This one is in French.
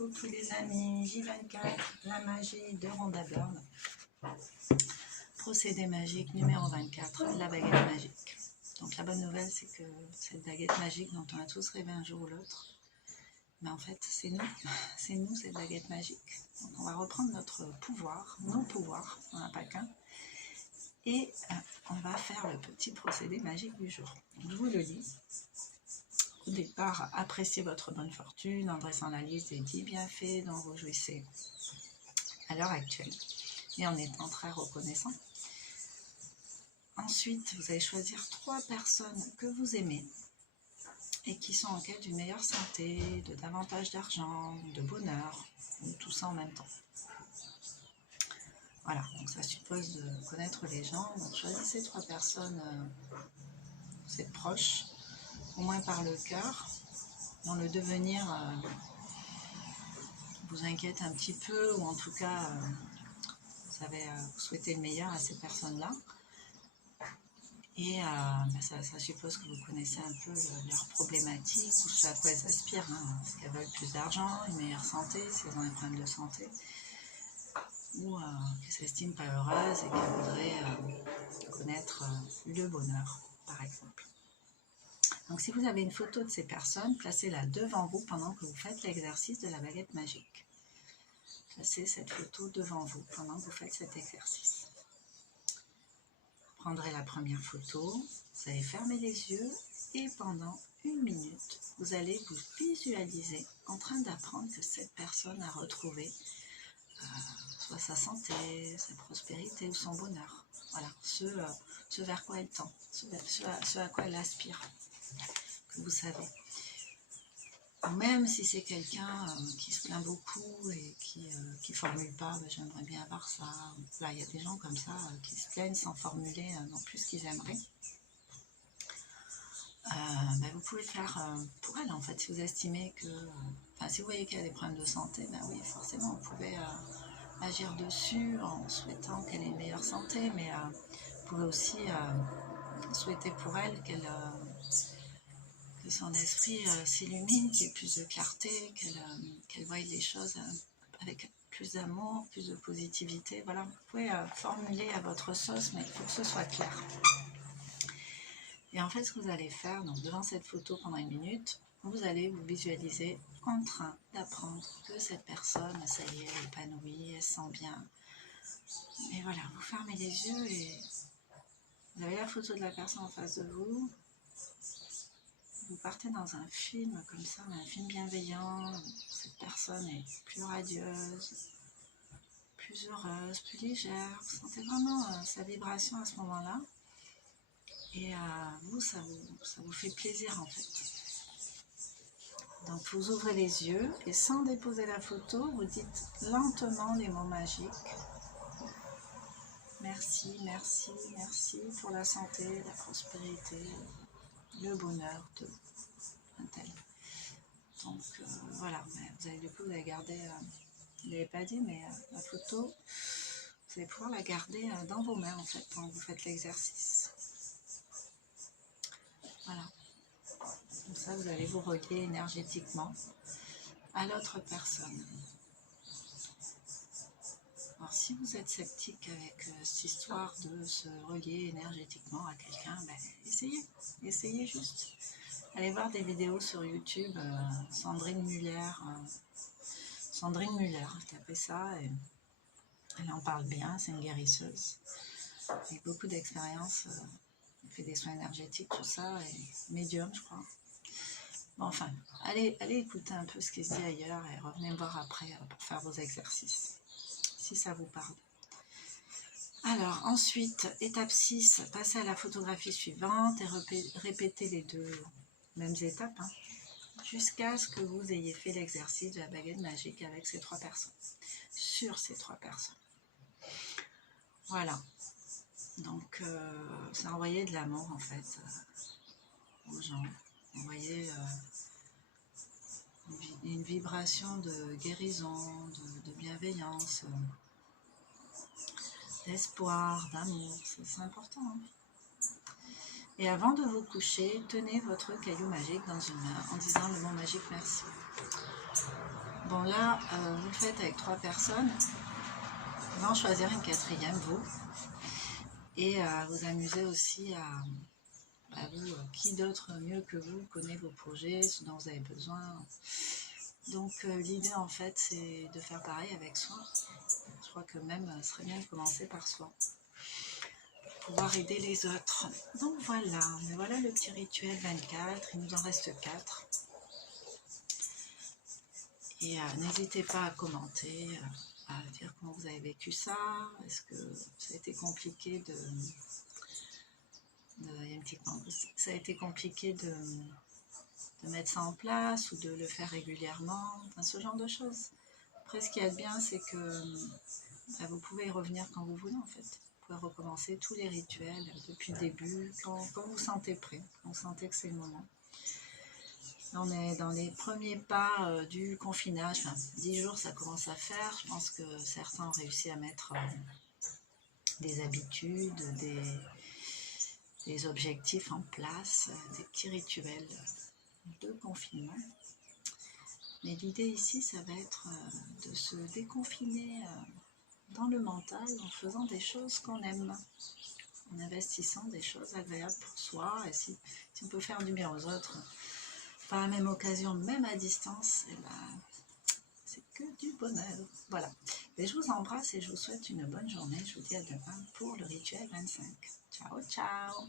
Coucou les amis, J24, la magie de Rhonda Byrne. Procédé magique numéro 24, la baguette magique. Donc la bonne nouvelle, c'est que cette baguette magique dont on a tous rêvé un jour ou l'autre, mais en fait c'est nous cette baguette magique. Donc on va reprendre notre pouvoir, nos pouvoirs, on n'en a pas qu'un, et on va faire le petit procédé magique du jour. Je vous le dis. Au départ, appréciez votre bonne fortune en dressant la liste des 10 bienfaits dont vous jouissez à l'heure actuelle et en étant très reconnaissant. Ensuite, vous allez choisir 3 personnes que vous aimez et qui sont en quête d'une meilleure santé, de davantage d'argent, de bonheur, ou tout ça en même temps. Voilà, donc ça suppose de connaître les gens. Donc choisissez 3 personnes, vous êtes proches, au moins par le cœur, dont le devenir vous inquiète un petit peu, ou en tout cas vous souhaitez le meilleur à ces personnes-là. Et ça suppose que vous connaissez un peu leurs problématiques, ou ce à quoi elles aspirent. Est-ce qu'elles veulent plus d'argent, une meilleure santé, si elles ont des problèmes de santé, ou qu'elles s'estiment pas heureuses et qu'elles voudraient connaître le bonheur, par exemple. Donc si vous avez une photo de ces personnes, placez-la devant vous pendant que vous faites l'exercice de la baguette magique. Placez cette photo devant vous pendant que vous faites cet exercice. Vous prendrez la première photo, vous allez fermer les yeux et pendant 1 minute, vous allez vous visualiser en train d'apprendre que cette personne a retrouvé soit sa santé, sa prospérité ou son bonheur. Voilà, ce vers quoi elle tend, ce à quoi elle aspire, que vous savez. Même si c'est quelqu'un qui se plaint beaucoup et qui formule pas, j'aimerais bien avoir ça. Là, il y a des gens comme ça qui se plaignent sans formuler non plus ce qu'ils aimeraient. Vous pouvez le faire pour elle, en fait, si vous estimez que... si vous voyez qu'elle a des problèmes de santé, oui, forcément, vous pouvez agir dessus en souhaitant qu'elle ait une meilleure santé, mais vous pouvez aussi souhaiter pour elle que son esprit s'illumine, qu'il y ait plus de clarté, qu'elle voie les choses avec plus d'amour, plus de positivité. Voilà, vous pouvez formuler à votre sauce, mais il faut que ce soit clair. Et en fait, ce que vous allez faire, donc devant cette photo pendant 1 minute, vous allez vous visualiser en train d'apprendre que cette personne, ça y est, elle est épanouie, elle se sent bien. Et voilà, vous fermez les yeux et vous avez la photo de la personne en face de vous. Vous partez dans un film comme ça, un film bienveillant, cette personne est plus radieuse, plus heureuse, plus légère, vous sentez vraiment sa vibration à ce moment-là, et vous, ça vous fait plaisir en fait. Donc vous ouvrez les yeux, et sans déposer la photo, vous dites lentement les mots magiques. Merci, merci, merci pour la santé, la prospérité, le bonheur de un tel. Donc voilà, vous allez garder, je ne l'avais pas dit, mais la photo, vous allez pouvoir la garder dans vos mains en fait pendant que vous faites l'exercice. Voilà. Comme ça, vous allez vous relier énergétiquement à l'autre personne. Alors si vous êtes sceptique avec cette histoire de se relier énergétiquement à quelqu'un, essayez juste. Allez voir des vidéos sur YouTube, Sandrine Muller, tapez ça, et elle en parle bien, c'est une guérisseuse, avec beaucoup d'expérience, elle fait des soins énergétiques, tout ça, et médium, je crois. Bon, enfin, allez écouter un peu ce qui se dit ailleurs, et revenez me voir après pour faire vos exercices, si ça vous parle. Alors, ensuite, étape 6, passez à la photographie suivante, et répétez les 2 mêmes étapes, jusqu'à ce que vous ayez fait l'exercice de la baguette magique avec ces 3 personnes, sur ces 3 personnes. Voilà, donc c'est envoyer de l'amour en fait aux gens, envoyer une vibration de guérison, de bienveillance, d'espoir, d'amour, c'est important. Et avant de vous coucher, tenez votre caillou magique dans une main en disant le mot magique merci. Bon là, vous le faites avec 3 personnes. Vous en choisir une quatrième, vous. Et vous amuser aussi à vous, qui d'autre mieux que vous connaît vos projets, ce dont vous avez besoin. Donc l'idée en fait c'est de faire pareil avec soi. Je crois que même ce serait bien de commencer par soi. Pour pouvoir aider les autres. Donc voilà, mais voilà le petit rituel 24, il nous en reste 4. Et n'hésitez pas à commenter, à dire comment vous avez vécu ça. Est-ce que ça a été compliqué il y a une petite pause. Ça a été compliqué de mettre ça en place ou de le faire régulièrement, enfin, ce genre de choses. Après, ce qui est bien, c'est que vous pouvez y revenir quand vous voulez, en fait. Vous pouvez recommencer tous les rituels depuis le début, quand vous sentez prêt, quand vous sentez que c'est le moment. On est dans les premiers pas du confinage, enfin 10 jours ça commence à faire, je pense que certains ont réussi à mettre des habitudes, des objectifs en place, des petits rituels de confinement. Mais l'idée ici ça va être de se déconfiner dans le mental en faisant des choses qu'on aime, en investissant des choses agréables pour soi, et si on peut faire du bien aux autres, par la même occasion, même à distance, et c'est que du bonheur. Voilà. Et je vous embrasse et je vous souhaite une bonne journée. Je vous dis à demain pour le rituel 25. Ciao, ciao!